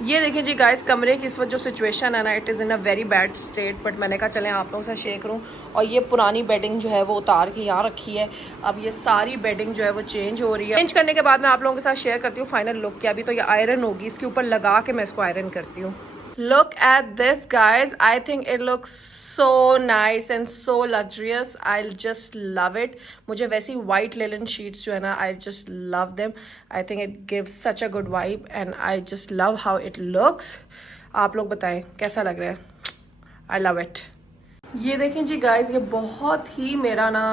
ये देखिए जी गाइस, कमरे की इस वक्त जो सिचुएशन है ना, it is in a very bad state, but मैंने कहा चलें आप लोगों से शेयर करूं। और ये पुरानी बेडिंग जो है वो उतार के यहाँ रखी है। अब ये सारी बेडिंग जो है वो चेंज हो रही है। चेंज करने के बाद मैं आप लोगों के साथ शेयर करती हूँ फाइनल लुक क्या। अभी तो ये आयरन होगी, इसके ऊपर लगा के मैं इसको आयरन करती हूँ। Look at this guys, I think it looks so nice and so luxurious. I'll just love it. मुझे वैसी white linen sheets जो है ना, I just love them. I think it gives such a good vibe and I just love how it looks. आप लोग बताएं कैसा लग रहा है? I love it. ये देखें जी गाइस, ये बहुत ही मेरा ना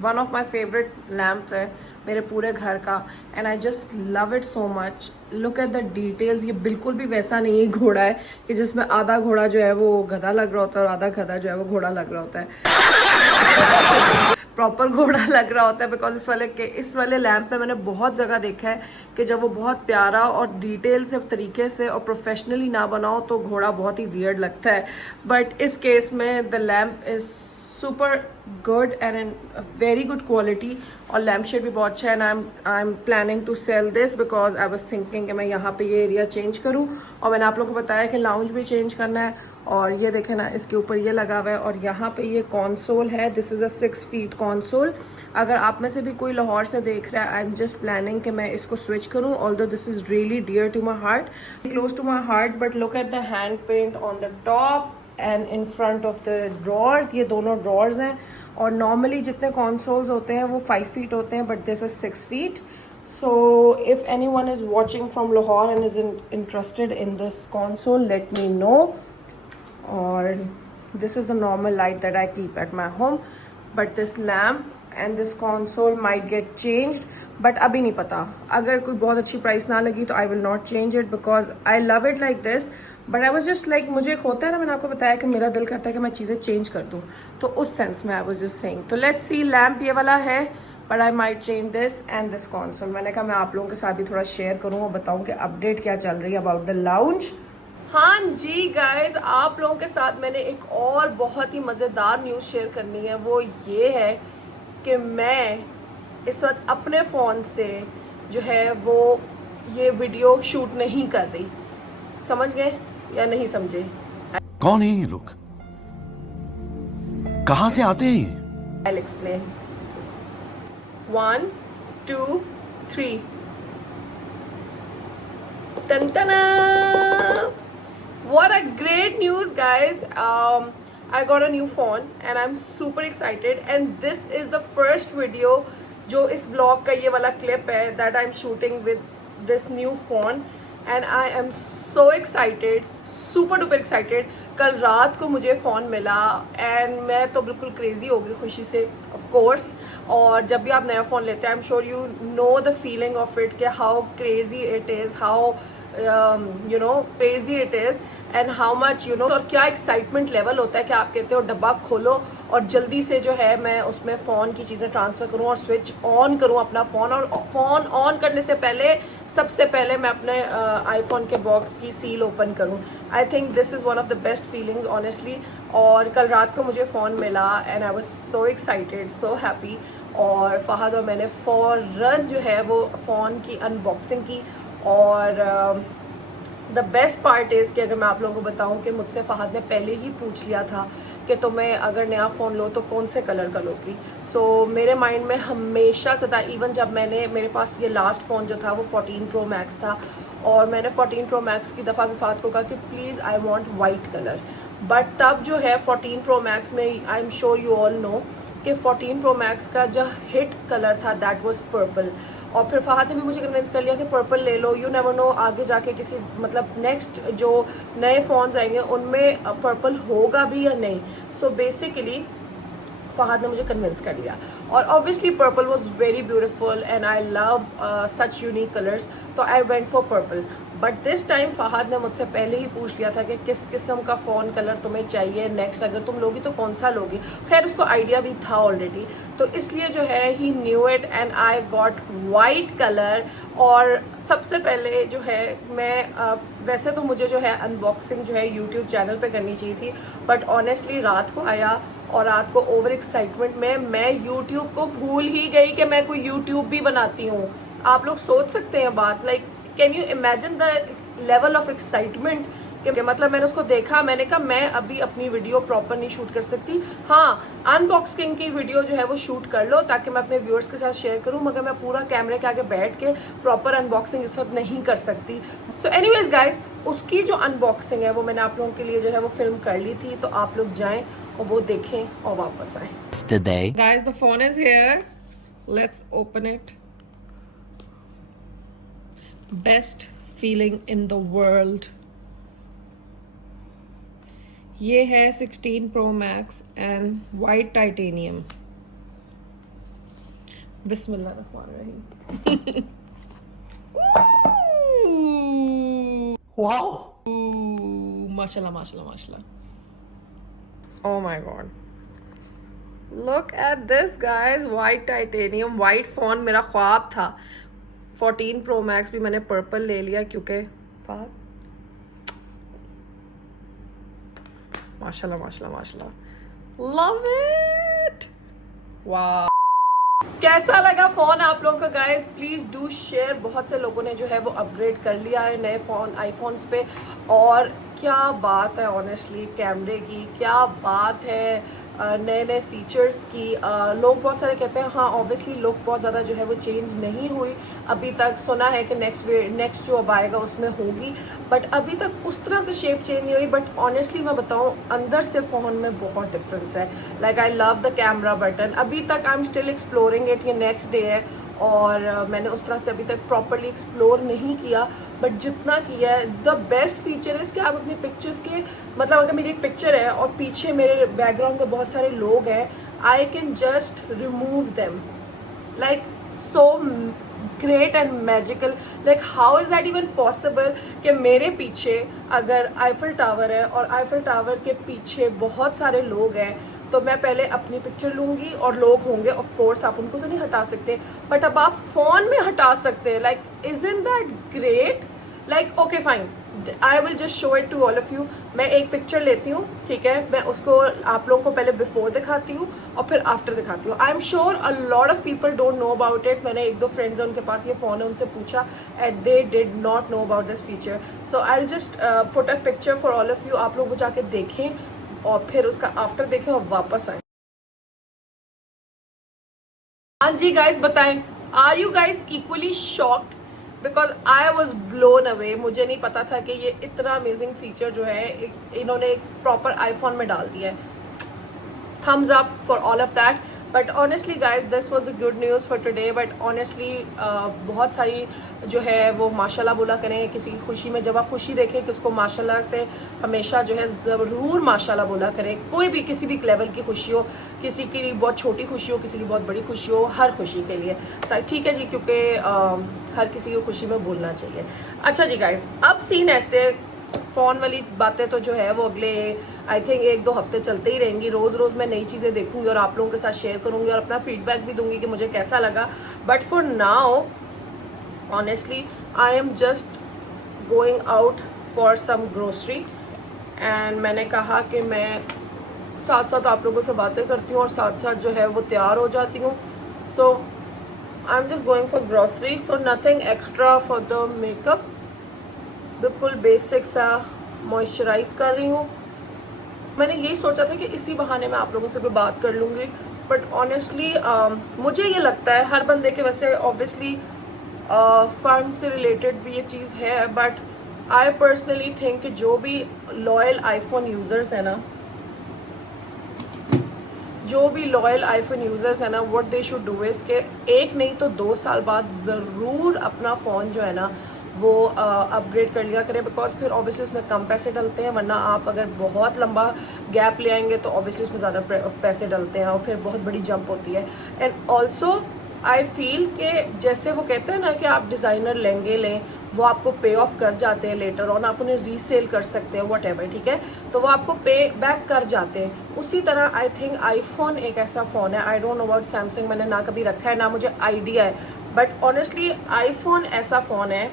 one of my favourite lamp है मेरे पूरे घर का। And I just love it so much. Look at the details. ये बिल्कुल भी वैसा नहीं है घोड़ा है कि जिसमें आधा घोड़ा जो है वो गधा लग रहा होता है और आधा गधा जो है वो घोड़ा लग रहा होता है। प्रॉपर घोड़ा लग रहा होता है। बिकॉज इस वाले लैम्प में मैंने बहुत जगह देखा है कि जब वो बहुत प्यारा और डिटेल से तरीके से और प्रोफेशनली ना बनाओ तो घोड़ा बहुत ही वियर्ड लगता है। बट इस केस में the lamp is super good and in very good quality. और लैम्प शेड भी बहुत अच्छा है। And I am planning to sell this because I was thinking कि मैं यहाँ पे ये एरिया चेंज करूँ। और मैंने आप लोगों को बताया कि लाउंज भी चेंज करना है। और ये देखें ना, इसके ऊपर ये लगा हुआ है और यहाँ पे ये कॉन्सोल है। This is a 6 feet console. अगर आप में से भी कोई लाहौर से देख रहा है, आई एम जस्ट प्लानिंग कि मैं इसको स्विच करूँ। Although this is really dear to my heart, close to my heart. But look at the hand paint on the top and in front of the drawers. ये दोनों drawers हैं। और normally जितने consoles होते हैं वो 5 feet होते हैं, but this is 6 feet. So if anyone is watching from Lahore and is interested in this console, let me know. Or this is the normal light that I keep at my home, but this lamp and this console might get changed. But अभी नहीं पता, अगर कोई बहुत अच्छी price ना लगी तो I will not change it because I love it like this. But I was just like, मुझे एक होता है ना, मैंने आपको बताया कि मेरा दिल करता है कि मैं चीज़ें चेंज कर दूँ, तो उस सेंस में I was just saying. तो let's see, लैम्प ये वाला है, but I might change this and this console. मैंने कहा मैं आप लोगों के साथ भी थोड़ा शेयर करूँ और बताऊँ कि अपडेट क्या चल रही है अबाउट द लाउंज। हाँ जी गाइज, आप लोगों के साथ मैंने एक और बहुत ही मज़ेदार न्यूज़ शेयर करनी है। वो ये है कि मैं इस वक्त अपने फ़ोन से जो है वो ये वीडियो शूट नहीं कर रही। समझ गए या नहीं समझे? कौन है ये लोग, कहाँ से आते हैं ये? I'll explain. 1, 2, 3. Tantana! What a great news, guys! I got a new phone and I'm super excited. And this is the first video जो इस vlog का ये वाला clip है that I'm shooting with this new phone. And I am so excited, super duper excited. कल रात को मुझे फ़ोन मिला एंड मैं तो बिल्कुल क्रेजी हो गई खुशी से, ऑफ कोर्स। और जब भी आप नया फ़ोन लेते हैं, I am sure you know the feeling of it कि how crazy it is, how you know crazy it is and how much you know. और क्या एक्साइटमेंट लेवल होता है कि आप कहते हो डब्बा खोलो और जल्दी से जो है मैं उसमें फ़ोन की चीज़ें ट्रांसफ़र करूँ और स्विच ऑन करूँ अपना फ़ोन। और फ़ोन ऑन करने से पहले सबसे पहले मैं अपने आईफोन के बॉक्स की सील ओपन करूँ। I think this is one of the best feelings honestly. और कल रात को मुझे फ़ोन मिला and I was so excited, so happy. और फ़हद और मैंने फ़ौरन जो है वो फ़ोन की अनबॉक्सिंग की। और द बेस्ट पार्ट इज़ कि अगर मैं आप लोगों को बताऊं कि मुझसे फ़हद ने पहले ही पूछ लिया था कि तुम्हें अगर नया फ़ोन लो तो कौन से कलर का लोगी। सो मेरे माइंड में हमेशा से था, इवन जब मेरे पास ये लास्ट फ़ोन जो था वो 14 प्रो मैक्स था और मैंने 14 प्रो मैक्स की दफ़ा भी फ़हद को कहा कि please I want white colour. But तब जो है 14 प्रो मैक्स में आई am sure you all know कि 14 प्रो मैक्स का जो हिट कलर था दैट वाज पर्पल। और फिर फ़हद ने भी मुझे कन्विंस कर लिया कि पर्पल ले लो, यू नेवर नो आगे जाके किसी मतलब नेक्स्ट जो नए फ़ोन्स आएंगे उनमें पर्पल होगा भी या नहीं। सो बेसिकली फ़हद ने मुझे कन्विंस कर लिया। और obviously purple was very beautiful and I love such unique colours, तो I went for purple. But this time Fahad ने मुझसे पहले ही पूछ लिया था कि किस किस्म का फ़ोन कलर तुम्हें चाहिए, नेक्स्ट अगर तुम लोगी तो कौन सा लोगी। खैर उसको आइडिया भी था ऑलरेडी, तो इसलिए जो है ही knew it and I got white colour. और सबसे पहले जो है मैं वैसे तो मुझे जो है अनबॉक्सिंग जो है यूट्यूब चैनल पे करनी चाहिए थी, बट ऑनेस्टली रात को आया और रात को ओवर एक्साइटमेंट में मैं यूट्यूब को भूल ही गई कि मैं कोई यूट्यूब भी बनाती हूँ। आप लोग सोच सकते हैं बात, like can you imagine the level of excitement कि मतलब मैंने उसको देखा, मैंने कहा मैं अभी अपनी वीडियो प्रॉपर नहीं शूट कर सकती। हाँ, अनबॉक्सिंग की वीडियो जो है वो शूट कर लो ताकि मैं अपने व्यूअर्स के साथ शेयर करूं, मगर मैं पूरा कैमरे के आगे बैठ के प्रॉपर अनबॉक्सिंग इस वक्त नहीं कर सकती। सो एनीवेज गाइज, उसकी जो अनबॉक्सिंग है वो मैंने आप लोगों के लिए जो है वो फिल्म कर ली थी, तो आप लोग जाएं और वो देखें और वापस आए। Guys, the phone is here, let's open it. Best feeling in the world. ये है 16 Pro Max and white titanium. बिस्मिल्लाहिर्रहमानिर्रहीम। वाओ, माशाल्लाह माशाल्लाह माशाल्लाह। Oh my God, look at this guys, white titanium, white phone मेरा ख्वाब था। 14 Pro Max भी मैंने पर्पल ले लिया क्योंकि माशाल्लाह माशाल्लाह माशाल्लाह, लव इट, वाह। कैसा लगा फोन आप लोगों को गाइस? Please do share. बहुत से लोगों ने जो है वो अपग्रेड कर लिया है नए फोन आईफोन्स पे, और क्या बात है ऑनेस्टली, कैमरे की क्या बात है, नए नए फीचर्स की। लोग बहुत सारे कहते हैं हाँ ऑब्वियसली लुक बहुत ज़्यादा जो है वो चेंज नहीं हुई अभी तक, सुना है कि नेक्स्ट जो अब आएगा उसमें होगी, बट अभी तक उस तरह से शेप चेंज नहीं हुई। बट ऑनेस्टली मैं बताऊँ, अंदर से फ़ोन में बहुत डिफरेंस है। Like I love the camera button. अभी तक I am still exploring it, ये नेक्स्ट डे है और मैंने उस तरह से अभी तक प्रॉपरली एक्सप्लोर नहीं किया, बट जितना किया है, द बेस्ट फीचर है कि आप अपनी पिक्चर्स के, मतलब अगर मेरी एक पिक्चर है और पीछे मेरे बैकग्राउंड में बहुत सारे लोग हैं, I can just remove them, like so great and magical. Like how is that even possible कि मेरे पीछे अगर आईफल टावर है और आईफल टावर के पीछे बहुत सारे लोग हैं, तो मैं पहले अपनी पिक्चर लूंगी और लोग होंगे, ऑफ कोर्स आप उनको तो नहीं हटा सकते, बट अब आप फोन में हटा सकते हैं। Like isn't that great? Like okay fine, I will just show it to all of you. मैं एक पिक्चर लेती हूँ, ठीक है, मैं उसको आप लोगों को पहले बिफोर दिखाती हूँ और फिर आफ्टर दिखाती हूँ। आई am sure a lot of people don't know about it. मैंने एक दो फ्रेंड्स हैं उनके पास ये फोन है, उनसे पूछा and they did not know about this feature. So I will just put a picture for all of you, आप लोग वो जाके देखें और फिर उसका आफ्टर देखें और वापस आए। हाँ जी गाइस, बताएं, are you guys equally shocked? Because I was blown away. मुझे नहीं पता था कि ये इतना अमेजिंग फीचर जो है इन्होंने एक प्रॉपर आईफोन में डाल दिया है। Thumbs up for all of that. But honestly guys, this was the good news for today. But honestly बहुत सारी जो है वो माशाल्लाह बोला करें किसी की खुशी में। जब आप खुशी देखें कि उसको माशाल्लाह से हमेशा जो है ज़रूर माशाल्लाह बोला करें। कोई भी किसी भी लेवल की खुशी हो, किसी की बहुत छोटी खुशी हो, किसी की बहुत बड़ी खुशी हो, हर खुशी के लिए ठीक है जी, क्योंकि हर किसी की खुशी में बोलना चाहिए। अच्छा जी गाइज, अब सीन ऐसे, फ़ोन वाली बातें तो जो है वो अगले आई थिंक 1-2 हफ्ते चलते ही रहेंगी। रोज़ रोज़ मैं नई चीज़ें देखूंगी और आप लोगों के साथ शेयर करूंगी और अपना फीडबैक भी दूंगी कि मुझे कैसा लगा। But for now honestly I am just going out for some grocery and मैंने कहा कि मैं साथ साथ आप लोगों से बातें करती हूँ और साथ साथ जो है वो तैयार हो जाती हूँ। So I am just going for grocery, so nothing extra for the makeup, बिल्कुल बेसिक सा मॉइस्चराइज कर रही हूँ। मैंने यही सोचा था कि इसी बहाने मैं आप लोगों से भी बात कर लूँगी, बट ऑनेस्टली मुझे ये लगता है हर बंदे के, वैसे ऑब्वियसली फंड से रिलेटेड भी ये चीज़ है, बट आई पर्सनली थिंक कि जो भी लॉयल आईफोन यूज़र्स हैं ना, जो भी लॉयल आईफोन यूज़र्स है ना, what they should do is के 1 नहीं तो 2 साल बाद ज़रूर अपना फ़ोन जो है ना वो अपग्रेड कर लिया करें। बिकॉज फिर ऑब्वियसली उसमें कम पैसे डलते हैं, वरना आप अगर बहुत लंबा गैप ले आएंगे तो ऑब्वियसली उसमें ज़्यादा पैसे डलते हैं और फिर बहुत बड़ी जंप होती है। एंड ऑल्सो आई फील कि जैसे वो कहते हैं ना कि आप डिज़ाइनर लहंगे लें, वो आपको पे ऑफ कर जाते हैं लेटर ऑन, आप उन्हें रीसेल कर सकते हैं वट एवर, ठीक है, तो वो आपको पे बैक कर जाते हैं। उसी तरह आई थिंक आईफोन एक ऐसा फ़ोन है, I don't know about Samsung, मैंने ना कभी रखा है ना मुझे आइडिया है, बट ऑनेस्टली आईफोन ऐसा फ़ोन है।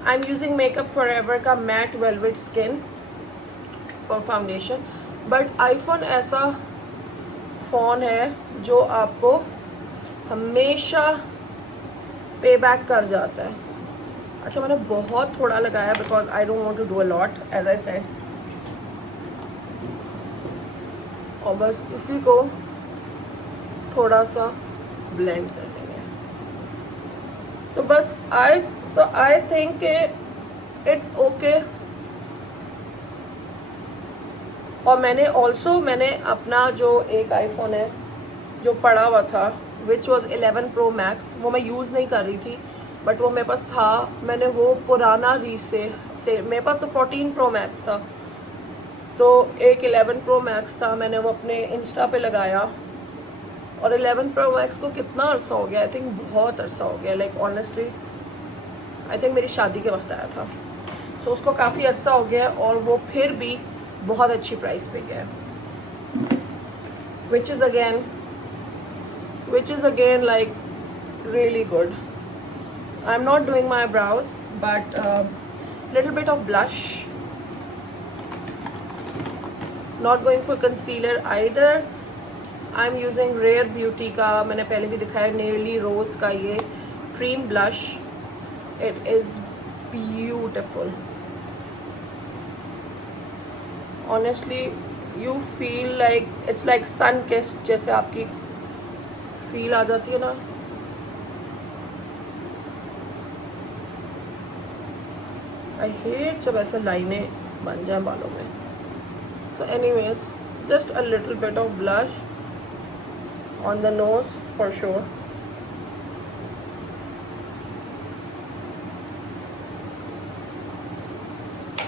I am using Makeup Forever का matte velvet skin for foundation, but iPhone ऐसा फ़ोन है जो आपको हमेशा पे बैक कर जाता है। अच्छा मैंने बहुत थोड़ा लगाया because I don't want to do a lot as I said, और बस इसी को थोड़ा सा ब्लेंड कर देंगे। तो बस आई थिंक इट्स ओके। और मैंने अपना जो एक आईफोन है जो पड़ा हुआ था विच वॉज 11 Pro Max, वो मैं यूज़ नहीं कर रही थी बट वो मेरे पास था, मैंने वो पुराना से मेरे पास तो 14 Pro Max था, तो एक 11 Pro Max था, मैंने वो अपने इंस्टा पे लगाया। और 11 Pro Max को कितना अरसा हो गया, आई थिंक बहुत अरसा हो गया, लाइक ऑनेस्टली आई थिंक मेरी शादी के वक्त आया था, सो उसको काफ़ी अरसा हो गया और वो फिर भी बहुत अच्छी प्राइस पे गया, which is again like really good. I'm not doing my brows but little bit of blush, not going for concealer either. I'm using Rare Beauty का, मैंने पहले भी दिखाया, Nearly Rose का ये cream blush. It is beautiful. Honestly you feel like it's like sun kissed, जैसे आपकी feel आ जाती है ना। आई हेट जब ऐसे लाइनें बन जाए बालों में। So anyways just a little bit of blush on the nose for sure.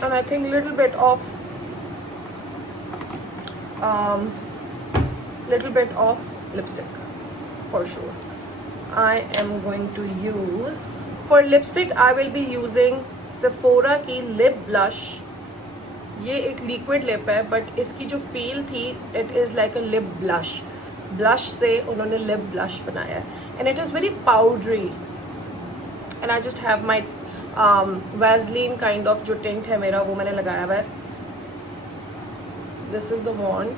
and I think little bit of lipstick for sure. I am going to use for lipstick I will be using Sephora की lip blush. ये एक liquid lip है but इसकी जो feel थी it is like a lip blush से उन्होंने lip blush बनाया है and it is very powdery and I just have my Vaseline kind of जो tint है मेरा वो मैंने लगाया हुआ है. This is the wand.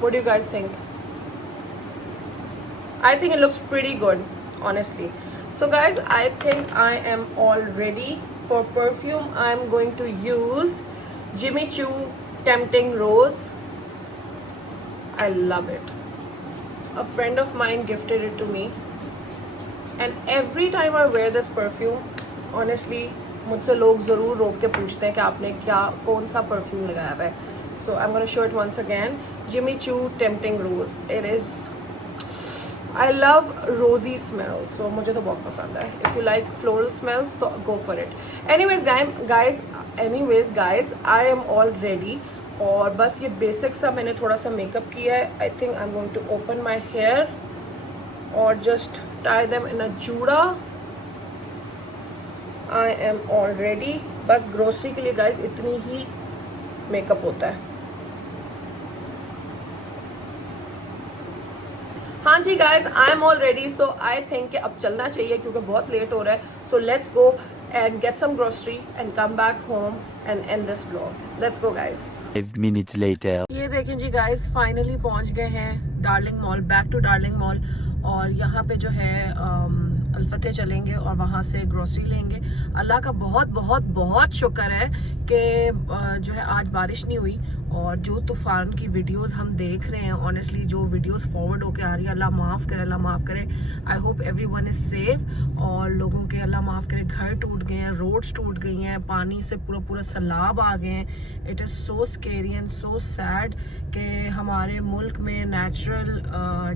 What do you guys think? I think it looks pretty good, honestly. So guys, I think I am all ready. For perfume, I'm going to use Jimmy Choo Tempting Rose. I love it. A friend of mine gifted it to me. And every time I wear this perfume, honestly, मुझसे लोग ज़रूर रोक के पूछते हैं कि आपने कौन सा perfume लगाया हुआ है. So I'm going to show it once again. Jimmy Choo Tempting Rose. It is... I love rosy smells, so मुझे तो बहुत पसंद है. If you like floral smells, तो go for it. Anyways guys, I am all ready. और बस ये basic सा मैंने थोड़ा सा makeup किया है. I think I'm going to open my hair और just tie them in a juda. I am all ready. बस grocery के लिए guys इतनी ही makeup होता है. हाँ जी guys, I am all ready. So I think अब चलना चाहिए क्योंकि बहुत लेट हो रहा है. So let's go and get some grocery and come back home and end this vlog. Let's go guys. 5 minutes later. ये देखें जी गाइज, फाइनली पहुंच गए हैं Darling Mall, back to Darling Mall. और यहाँ पे जो है अल्फते चलेंगे और वहाँ से ग्रोसरी लेंगे. अल्लाह का बहुत बहुत बहुत शुक्र है कि जो है आज बारिश नहीं हुई. और जो तूफ़ान की वीडियोस हम देख रहे हैं, ऑनेस्टली जो वीडियोस फॉरवर्ड होके आ रही है, अल्लाह माफ़ करे, अल्लाह माफ़ करे. I hope everyone is safe. और लोगों के अल्लाह माफ़ करे, घर टूट गए हैं, रोड्स टूट गई हैं, पानी से पूरा सैलाब आ गए हैं. It is so scary and so sad कि हमारे मुल्क में नेचुरल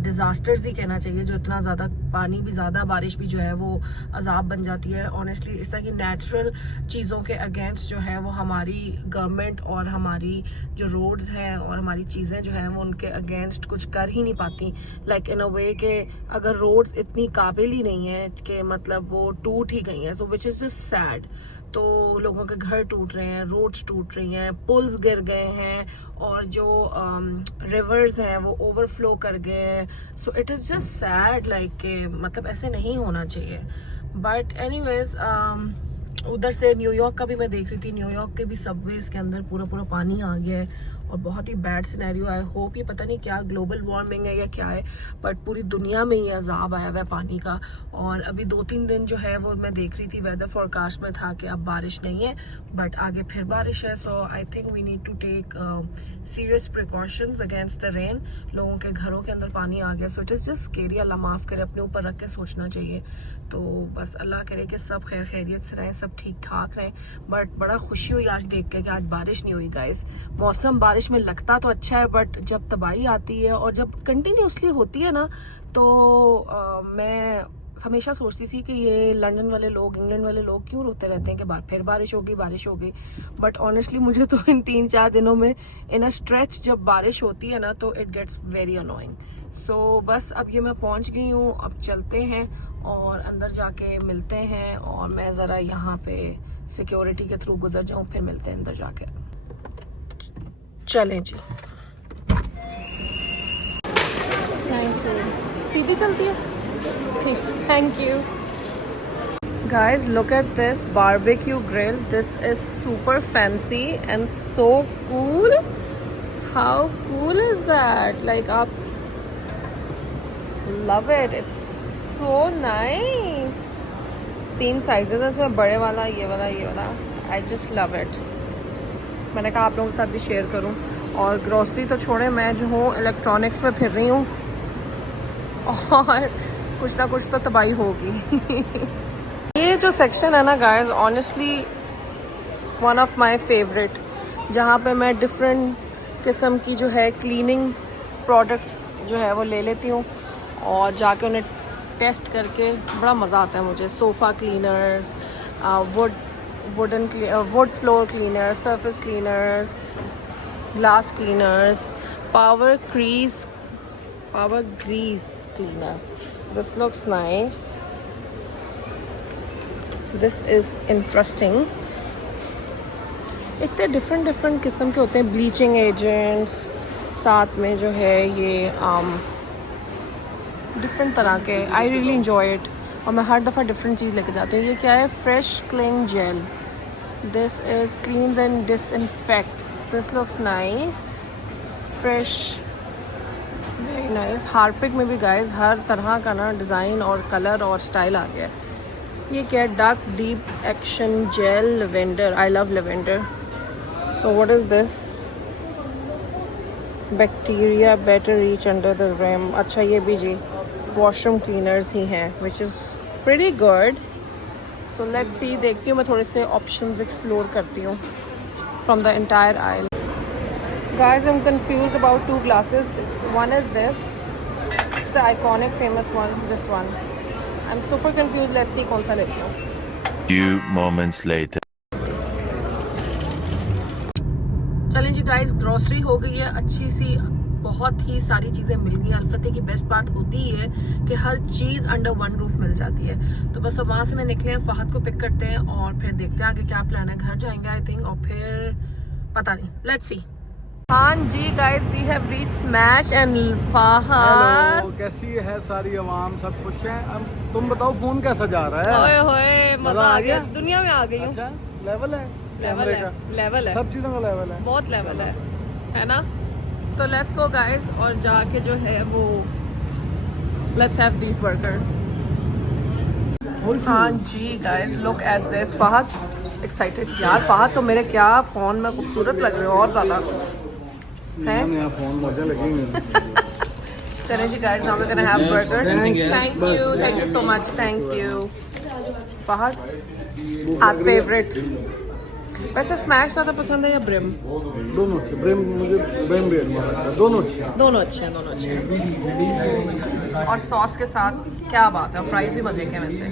डिज़ास्टर्स ही कहना चाहिए, जो इतना ज़्यादा पानी भी, ज़्यादा बारिश भी जो है वो अजाब बन जाती है. ऑनेस्टली इस तरह की नेचुरल चीज़ों के अगेंस्ट जो है वो हमारी गवर्नमेंट और हमारी जो रोड्स हैं और हमारी चीज़ें जो हैं वो उनके अगेंस्ट कुछ कर ही नहीं पाती. लाइक इन अ वे कि अगर रोड्स इतनी काबिल ही नहीं है कि मतलब वो टूट ही गई हैं, सो विच इज़ जस्ट सैड. तो लोगों के घर टूट रहे हैं, रोड्स टूट रही हैं, पुल्स गिर गए हैं और जो रिवर्स हैं वो ओवरफ्लो कर गए हैं. सो it is just sad like मतलब ऐसे नहीं होना चाहिए. बट एनीवेज उधर से न्यूयॉर्क का भी मैं देख रही थी. न्यूयॉर्क के भी सबवेज के अंदर पूरा पानी आ गया है और बहुत ही बैड सिनेरियो. आई होप ये पता नहीं क्या ग्लोबल वार्मिंग है या क्या है, बट पूरी दुनिया में ये अजाब आया हुआ है पानी का. और अभी 2-3 दिन जो है वो मैं देख रही थी वेदर फोरकास्ट में था कि अब बारिश नहीं है, बट आगे फिर बारिश है. So I think we need to take serious precautions against the rain. लोगों के घरों के अंदर पानी आ गया. So it is just scary. Allah माफ़ करे, अपने ऊपर रख के सोचना चाहिए. तो बस अल्लाह करे कि सब खैर खैरियत से रहें, सब ठीक ठाक रहें. बट बड़ा खुशी हुई आज देख के कि आज बारिश नहीं हुई गाइस. मौसम बारिश में लगता तो अच्छा है, बट जब तबाही आती है और जब कंटिन्यूसली होती है ना, तो मैं हमेशा सोचती थी कि ये लंदन वाले लोग, इंग्लैंड वाले लोग क्यों रोते रहते हैं कि फिर बारिश होगी. बट ऑनेस्टली मुझे तो इन 3-4 दिनों में इन अ स्ट्रेच जब बारिश होती है ना तो इट गेट्स वेरी अनोइंग. सो बस अब ये मैं पहुंच गई हूँ. अब चलते हैं और अंदर जाके मिलते हैं. और मैं ज़रा यहाँ पे सिक्योरिटी के थ्रू गुजर जाऊँ, फिर मिलते हैं अंदर जाके. चलें जी. सीधी चलती है, ठीक. Thank you. Guys, look at this barbecue grill. This is super fancy and so cool. How cool is that? Like, up. Love it. It's so nice. 3 sizes है इसमें, बड़े वाला, ये वाला. I just love it. मैंने कहा आप लोगों के साथ भी शेयर करूं. और ग्रोसरी तो छोड़े, मैं जो हूँ इलेक्ट्रॉनिक्स में फिर रही हूँ और कुछ ना कुछ तो तबाही होगी. ये जो सेक्शन है ना guys, honestly one of my favourite, जहाँ पे मैं डिफरेंट किस्म की जो है क्लीनिंग प्रोडक्ट्स जो है वो ले लेती हूँ और जाके उन्हें टेस्ट करके बड़ा मज़ा आता है मुझे. Sofa cleaners, wood floor cleaners, surface cleaners, glass cleaners, power grease cleaner. This looks nice. This is interesting. इतने डिफरेंट किस्म के होते हैं ब्लीचिंग एजेंट्स, साथ में जो है ये डिफरेंट तरह के. आई रियली इन्जॉय इट और मैं हर दफ़ा डिफरेंट चीज़ लेके जाती हूँ. ये क्या है? Fresh clean gel. This is cleans and disinfects. This looks nice. Fresh, very nice. Harpic में भी गाइस हर तरह का ना डिज़ाइन और कलर और स्टाइल आ गया है. ये क्या है? Dark deep action gel lavender. I love lavender. So what is this? Bacteria better reach under the rim. अच्छा, ये भी जी वॉशरूम क्लीनर्स ही हैं, which is pretty good. So let's see, देखती हूँ मैं थोड़े से ऑप्शंस एक्सप्लोर करती हूँ from the entire aisle. Guys, I'm confused about 2 glasses. One is this, the iconic famous one, this one. I'm super confused. Let's see कौन सा लेती हूँ. Few moments later. चलें जी गाइस, ग्रोसरी हो गई है अच्छी सी. बहुत ही सारी चीज़ें मिल गई. अल्फते की बेस्ट बात होती ही है कि हर चीज़ अंडर वन रूफ मिल जाती है. तो बस अब वहाँ से मैं निकले हैं, फहद को पिक करते हैं और फिर देखते हैं आगे क्या प्लान है. घर जाएंगे आई थिंक, और फिर पता नहीं. Let's see. हाँ जी guys, we have reached Smash and Fahad. Hello, कैसी है सारी आवाम? सब खुश हैं? अब तुम बताओ फोन कैसा जा रहा है? ओए होए, मजा आ गया. दुनिया में आ गई हूँ. अच्छा, लेवल है, लेवल है, सब चीजों का लेवल है, बहुत लेवल है ना. तो लेट्स गो गाइस, और जाके जो है वो लेट्स हैव बीफ बर्गर्स. हाँ जी guys, look at this. Fahad excited यार. फहद तो मेरे क्या फोन में खूबसूरत लग रहे हो और ज्यादा हैं. फोन मजे लगेंगे. चलें जी guys, now we gonna have burgers. Thank you so much. Thank you Fahad. आप फेवरेट वैसे स्मैश ज़्यादा पसंद है या ब्रिम? दोनों अच्छे. ब्रिम मुझे ब्रिम भी अच्छा लगता है. दोनों अच्छे हैं. और सॉस के साथ क्या बात है. फ्राइज भी मजे के हैं वैसे.